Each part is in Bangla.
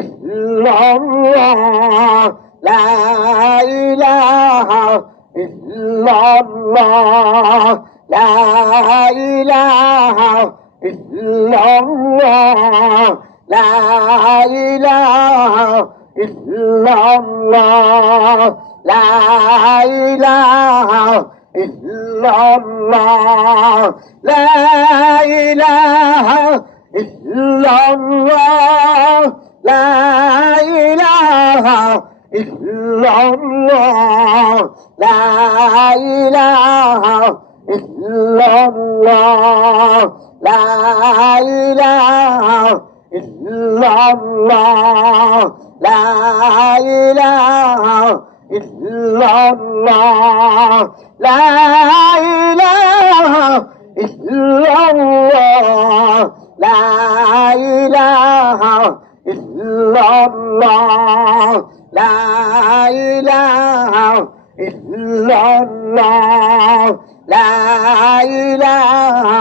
ইল্লাল্লাহ লা ইলাহা ইল্লাল্লাহ লা ইলাহা ইল্লাল্লাহ লা ইলাহা ইল্লাল্লাহ লা ইলাহা ইল্লাল্লাহ লা ইলাহা ইল্লাল্লাহ লা ইলাহা ইল্লাল্লাহ লা ইলাহা ইল্লাল্লাহ লা ইলাহা ইল্লাল্লাহ লা ইলাহা ইল্লাল্লাহ লা ইলাহা ইল্লাল্লাহ লা ইলাহা ইল্লাল্লাহ লা ইলাহা ইল্লাল্লাহ লা ইলাহা ইল্লাল্লাহ লা ইলাহা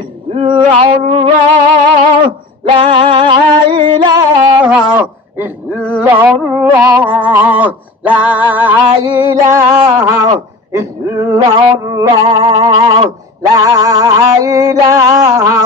ইল্লাল্লাহ লা ইলাহা ইল্লাল্লাহ লা ইলাহা ইল্লাল্লাহ লা ইলাহা